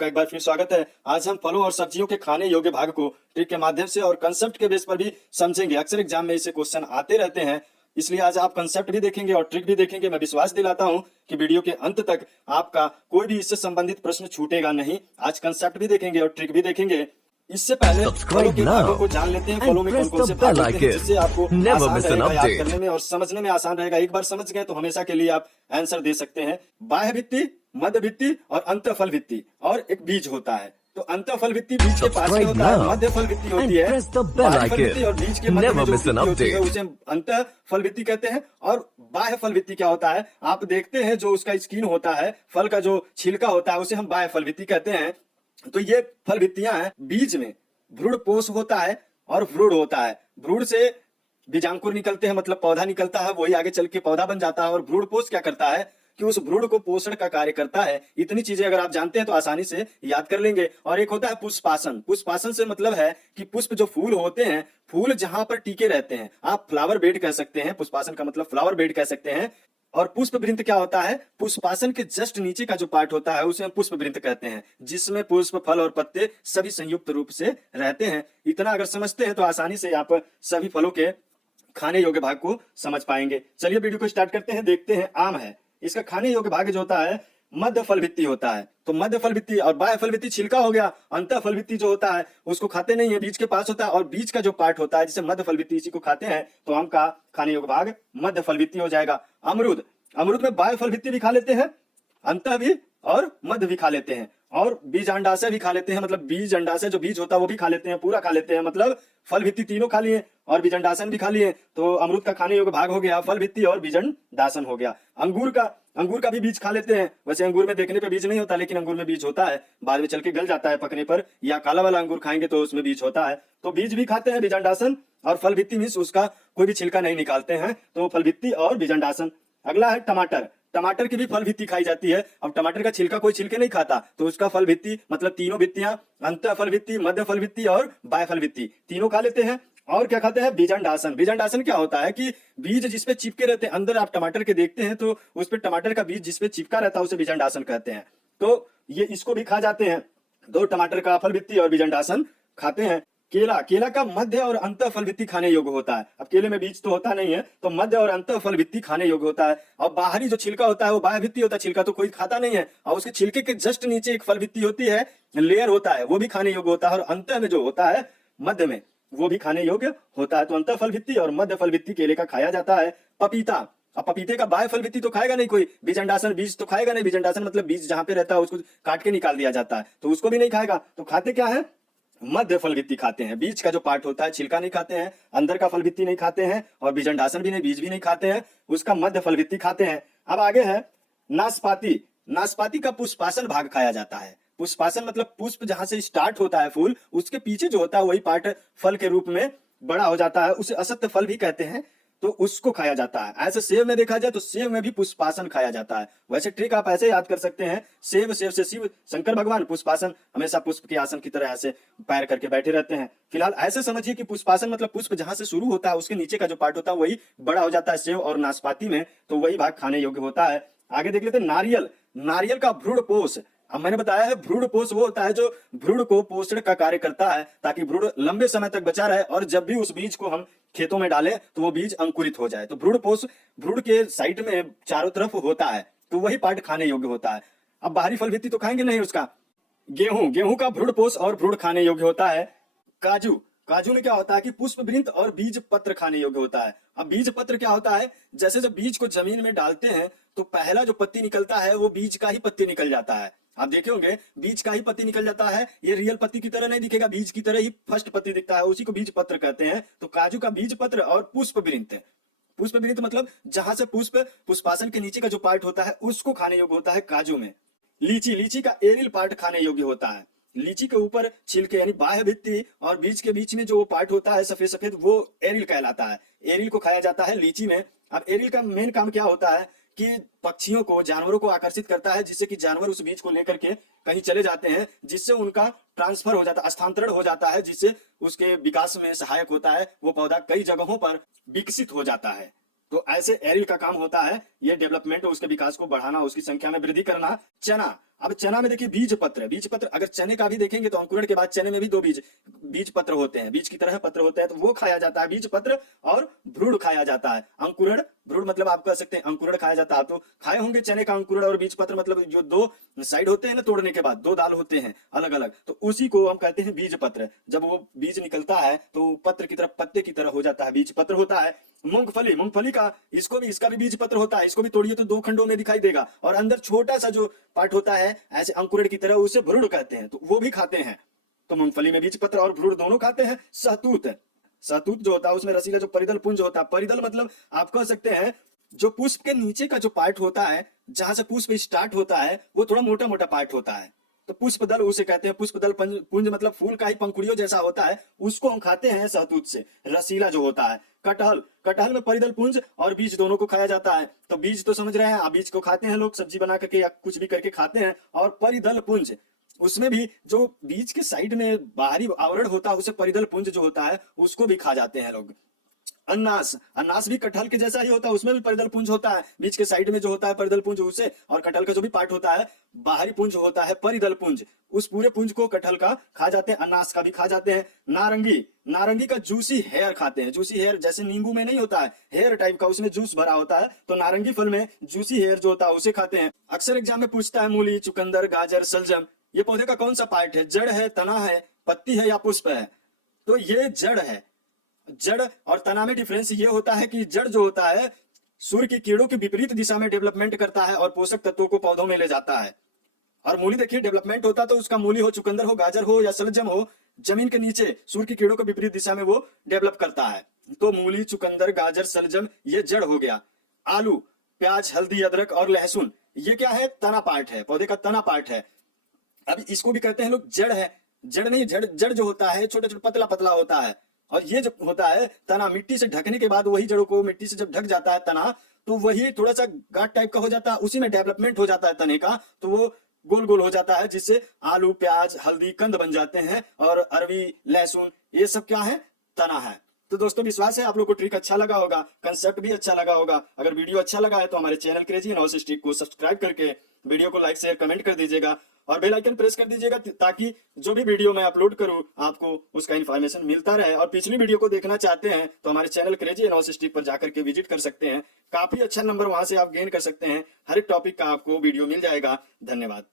का एक बार फिर स्वागत है। आज हम फलों और सब्जियों के खाने योग्य भाग को ट्रिक के माध्यम से और कंसेप्ट के बेस पर भी समझेंगे। अक्सर एग्जाम में इसे क्वेश्चन आते रहते हैं, इसलिए आज आप कंसेप्ट भी देखेंगे और ट्रिक भी देखेंगे। मैं विश्वास दिलाता हूं कि वीडियो के अंत तक आपका कोई भी इससे संबंधित प्रश्न छूटेगा नहीं। आज कंसेप्ट भी देखेंगे और ट्रिक भी देखेंगे। इससे पहले फलों के भागों को जान लेते हैं। फलों में कौन कौन से भाग होते हैं, जिससे आपको आसान रहेगा याद करने में और समझने में आसान रहेगा। एक बार समझ गए तो हमेशा के लिए आप आंसर दे सकते हैं। बाह्य भित्ति, मध्य भित्ति और अंतःफल भित्ति, और एक बीज होता है। तो अंतःफल भित्ति बीज के पास में होता है, मध्य फल भित्ति होती है, बाह्य फल भित्ति और बीज के मध्य में जो भित्ति होती है उसे अंतःफल भित्ति कहते हैं। और बाह्य फल भित्ति क्या होता है, आप देखते हैं जो उसका स्किन होता है, फल का जो छिलका होता है उसे हम बाह्य फल भित्ति कहते हैं। तो ये फल भित्तियां हैं। बीज में भ्रूण पोष होता है और भ्रूण होता है। भ्रूण से बीजांकुर निकलते हैं, मतलब पौधा निकलता है, वही आगे चल के पौधा बन जाता है। और भ्रूण पोष क्या करता है कि उस भ्रूण को पोषण का कार्य करता है। इतनी चीजें अगर आप जानते हैं तो आसानी से याद कर लेंगे। और एक होता है पुष्पासन। पुष्पासन से मतलब है कि पुष्प जो फूल होते हैं, फूल जहां पर टिके रहते हैं, आप फ्लावर बेड कह सकते हैं। पुष्पासन का मतलब फ्लावर बेड कह सकते हैं। और पुष्प वृंत क्या होता है, पुष्पासन के जस्ट नीचे का जो पार्ट होता है उसे हम पुष्प वृंत कहते हैं, जिसमें पुष्प, फल और पत्ते सभी संयुक्त रूप से रहते हैं। इतना अगर समझते हैं तो आसानी से आप सभी फलों के खाने योग्य भाग को समझ पाएंगे। चलिए वीडियो को स्टार्ट करते हैं। देखते हैं आम है, इसका खाने योग्य भाग जो होता है मध्य फल भित्ति होता है। तो मध्य फल भित्ति और बाह्य फल भित्ति छिलका हो गया। अंतः फल भित्ति जो होता है उसको खाते नहीं है, बीज के पास होता है। और बीज का जो पार्ट होता है जिसे मध्य फल भित्ति, इसी को खाते हैं। तो आम का खाने योग्य भाग मध्य फल भित्ति हो जाएगा। अमरूद, अमरूद में बाह्य फल भित्ति भी खा लेते हैं, अंतः भी और मध्य भी खा लेते हैं, और बीज अंडाशय भी खा लेते हैं। मतलब बीज अंडाशय जो बीज होता है वो भी खा लेते हैं, पूरा खा लेते हैं। मतलब फल भित्ति तीनों खा लिए और बीज अंडाशन भी खा लिए। तो अमरूद का खाने योग्य भाग हो गया फल भित्ति और बीज अंडाशन हो गया। अंगूर का भी बीज खा लेते हैं। वैसे अंगूर में देखने पे बीज नहीं होता, लेकिन अंगूर में बीज होता है, बाद में चल के गल जाता है पकने पर। या काला वाला अंगूर खाएंगे तो उसमें बीज होता है। तो बीज भी खाते हैं, बीज अंडाशन। और फल भित्ति मीन्स उसका कोई भी छिलका नहीं निकालते हैं। तो फल भित्ति और बीज अंडाशन। अगला है टमाटर। टमाटर की भी फल भित्ति खाई जाती है। अब टमाटर का छिलका कोई छिलके नहीं खाता, तो उसका फल भित्ति मतलब तीनों भित्तियां, अंतः फल भित्ति, मध्य फल भित्ति और बाह्य फल भित्ति, तीनों खा लेते हैं। और क्या खाते हैं, बीजांडासन। बीजांडासन क्या होता है कि बीज जिसपे चिपके रहते हैं, अंदर आप टमाटर के देखते हैं तो उस पे टमाटर का बीज जिसपे चिपका रहता है उसे बीजांडासन कहते हैं। तो ये इसको भी खा जाते हैं। दो टमाटर का फल भित्ति और बीजांडासन खाते हैं। केला का मध्य और अंतः फल भित्ति खाने योग्य होता है। अब केले में बीज तो होता नहीं है, तो मध्य और अंतः फल भित्ति खाने योग्य होता है। और बाहरी जो छिलका होता है वो बाह्य भित्ति होता है। छिलका तो कोई खाता नहीं है। और उसके छिलके के जस्ट नीचे एक फल भित्ति होती है, लेयर होता है, वो भी खाने योग्य होता है। और अंतः में जो होता है मध्य में, वो भी खाने योग्य होता है। तो अंतः फल भित्ति और मध्य फल भित्ति केले का खाया जाता है। पपीता, अब पपीते का बाह्य फल भित्ति तो खाएगा नहीं कोई, बीज अंडासन बीज तो खाएगा नहीं। बीज अंडासन मतलब बीज जहां पे रहता है उसको काट के निकाल दिया जाता है, तो उसको भी नहीं खाएगा। तो खाते क्या है, मध्य फल भित्ति खाते हैं। बीज का जो पार्ट होता है, छिलका नहीं खाते हैं, अंदर का फल भित्ति नहीं खाते हैं, और बीज अंडासन भी नहीं, बीज भी नहीं खाते हैं, उसका मध्य फल भित्ति खाते हैं। अब आगे है नाशपाती। नाशपाती का पुष्पासन भाग खाया जाता है। पुष्पासन मतलब पुष्प जहां से स्टार्ट होता है फूल, उसके पीछे जो होता है वही पार्ट फल के रूप में बड़ा हो जाता है, उसे असत्य फल भी कहते हैं। तो उसको खाया जाता है। ऐसे सेब में देखा जाए तो सेब में भी पुष्पासन खाया जाता है। वैसे ट्रिक आप ऐसे याद कर सकते हैं, सेब से शिव, शंकर भगवान, पुष्पासन हमेशा पुष्प के आसन की तरह ऐसे पैर करके बैठे रहते हैं। फिलहाल ऐसे समझिए कि पुष्पासन मतलब पुष्प जहां से शुरू होता है उसके नीचे का जो पार्ट होता है वही बड़ा हो जाता है सेब और नाशपाती में, तो वही भाग खाने योग्य होता है। आगे देख लेते हैं नारियल। नारियल का भ्रूण पोष। अब मैंने बताया है भ्रूण पोष वो होता है जो भ्रूण को पोषण का कार्य करता है, ताकि भ्रूण लंबे समय तक बचा रहे और जब भी उस बीज को हम खेतों में डालें तो वो बीज अंकुरित हो जाए। तो भ्रूण पोष भ्रूण के साइड में चारों तरफ होता है, तो वही पार्ट खाने योग्य होता है। अब बाहरी फल भित्ति तो खाएंगे नहीं उसका। गेहूं का भ्रूण पोष और भ्रूण खाने योग्य होता है। काजू में क्या होता है कि पुष्प वृंत और बीज पत्र खाने योग्य होता है। अब बीज पत्र क्या होता है, जैसे जब बीज को जमीन में डालते हैं तो पहला जो पत्ती निकलता है वो बीज का ही पत्ती निकल जाता है। आप देखे होंगे बीज का ही पत्ती निकल जाता है। ये रियल पत्ती की तरह नहीं दिखेगा, बीज की तरह ही फर्स्ट पत्ती दिखता है, उसी को बीज पत्र कहते हैं। तो काजू का बीज पत्र और पुष्प वृंत मतलब जहां से पुष्पासन के नीचे का जो पार्ट होता है उसको खाने योग्य होता है काजू में। लीची का एरिल पार्ट खाने योग्य होता है। लीची के ऊपर छिलके यानी बाह्य भित्ति और बीज के बीच में जो पार्ट होता है सफेद सफेद, वो एरिल कहलाता है। एरिल को खाया जाता है लीची में। अब एरिल का मेन काम क्या होता है कि पक्षियों को, जानवरों को आकर्षित करता है, जिससे कि जानवर उस बीज को लेकर के कहीं चले जाते हैं, जिससे उनका ट्रांसफर हो जाता है, स्थानांतरण हो जाता है, जिससे उसके विकास में सहायक होता है। वो पौधा कई जगहों पर विकसित हो जाता है। तो ऐसे एरिल का काम होता है ये डेवलपमेंट, उसके विकास को बढ़ाना, उसकी संख्या में वृद्धि करना। चना, अब चना में देखिए बीज पत्र है, बीज पत्र अगर चने का भी देखेंगे तो अंकुरण के बाद चने में भी दो बीज पत्र होते हैं, बीज की तरह पत्र होते हैं, तो वो खाया जाता है बीज पत्र, और भ्रूण खाया जाता है। अंकुरण, भ्रूण मतलब आप कह सकते हैं अंकुरण खाया जाता है। तो खाए होंगे चने का अंकुरण और बीज पत्र, मतलब जो दो साइड होते हैं ना तोड़ने के बाद, दो दाल होते हैं अलग अलग, तो उसी को हम कहते हैं बीज पत्र। जब वो बीज निकलता है तो पत्र की तरफ, पत्ते की तरह हो जाता है, बीज पत्र होता है। मूंगफली, मूंगफली का इसका भी बीज पत्र होता है, इसको भी तोड़िए तो दो खंडों में दिखाई देगा, और अंदर छोटा सा जो पार्ट होता है ऐसे अंकुरण की तरह, उसे भ्रूण कहते हैं, तो वो भी खाते हैं। तो मूंगफली में बीज पत्र और भ्रूण दोनों खाते हैं। सहतूत, सहतूत जो होता है उसमें रसीला जो परिदल पुंज होता है, परिदल मतलब आप कह सकते हैं जो पुष्प के नीचे का जो पार्ट होता है, जहां से पुष्प स्टार्ट होता है, वो थोड़ा मोटा मोटा पार्ट होता है, तो पुष्प दल उसे कहते हैं। पुष्प दल पुंज मतलब फूल का ही पंखुड़ियों जैसा होता है, उसको हम खाते हैं सहतूत से। रसीला जो होता है, कटहल, कटहल में परिदल पुंज और बीज दोनों को खाया जाता है। तो बीज तो समझ रहे हैं, बीज को खाते हैं लोग, सब्जी बना करके या कुछ भी करके खाते हैं। और परिदल पुंज, उसमें भी जो बीज के साइड में बाहरी आवरण होता है, उसे परिदल पुंज जो होता है उसको भी खा जाते हैं लोग। अनास, अनास भी कटहल के जैसा ही होता है, उसमें भी परिदल पुंज होता है, बीच के साइड में जो होता है परिदल पुंज उसे, और कटहल का जो भी पार्ट होता है बाहरी पुंज होता है परिदल पुंज, उस पूरे पुंज को कटहल का खा जाते हैं। अनास का भी खा जाते हैं। नारंगी, नारंगी का जूसी हेयर खाते हैं। जूसी हेयर जैसे नींबू में नहीं होता है हेयर टाइप का, उसमें जूस भरा होता है, तो नारंगी फल में जूसी हेयर जो होता है उसे खाते हैं। अक्सर एग्जाम में पूछता है मूली, चुकंदर, गाजर, सलजम, ये पौधे का कौन सा पार्ट है? जड़ है, तना है, पत्ती है या पुष्प है? तो ये जड़ है। जड़ और तना में डिफरेंस ये होता है कि जड़ जो होता है सूर्य की किरणों की विपरीत दिशा में डेवलपमेंट करता है और पोषक तत्वों को पौधों में ले जाता है। और मूली देखिए डेवलपमेंट होता तो उसका मूली हो, चुकंदर हो, गाजर हो या सलजम हो, जमीन के नीचे सूर्य की किरणों के विपरीत दिशा में वो डेवलप करता है। तो मूली, चुकंदर, गाजर, सलजम ये जड़ हो गया। आलू, प्याज, हल्दी, अदरक और लहसुन ये क्या है? तना पार्ट है, पौधे का तना पार्ट है। अब इसको भी कहते हैं लोग जड़ है। जड़ नहीं, जड़ जो होता है छोटे छोटे पतला पतला होता है, और ये जो होता है तना, मिट्टी से ढकने के बाद वही जड़ों को, मिट्टी से जब ढक जाता है तना, तो वही थोड़ा सा गांठ टाइप का हो जाता है, उसी में डेवलपमेंट हो जाता है तने का, तो वो गोल गोल हो जाता है, जिससे आलू, प्याज, हल्दी, कंद बन जाते हैं। और अरवी, लहसुन ये सब क्या है? तना है। तो दोस्तों विश्वास है आप लोग को ट्रिक अच्छा लगा होगा, कंसेप्ट भी अच्छा लगा होगा। अगर वीडियो अच्छा लगा है तो हमारे चैनल क्रेजी एनालिसिस ट्रिक को सब्सक्राइब करके वीडियो को लाइक, शेयर, कमेंट कर दीजिएगा, और बेल आइकन प्रेस कर दीजिएगा, ताकि जो भी वीडियो मैं अपलोड करूं आपको उसका इन्फॉर्मेशन मिलता रहे। और पिछली वीडियो को देखना चाहते हैं तो हमारे चैनल क्रेजी एनालिसिस ट्रिक पर जाकर के विजिट कर सकते हैं, काफी अच्छा नंबर वहां से आप गेन कर सकते हैं। हर एक टॉपिक का आपको वीडियो मिल जाएगा। धन्यवाद।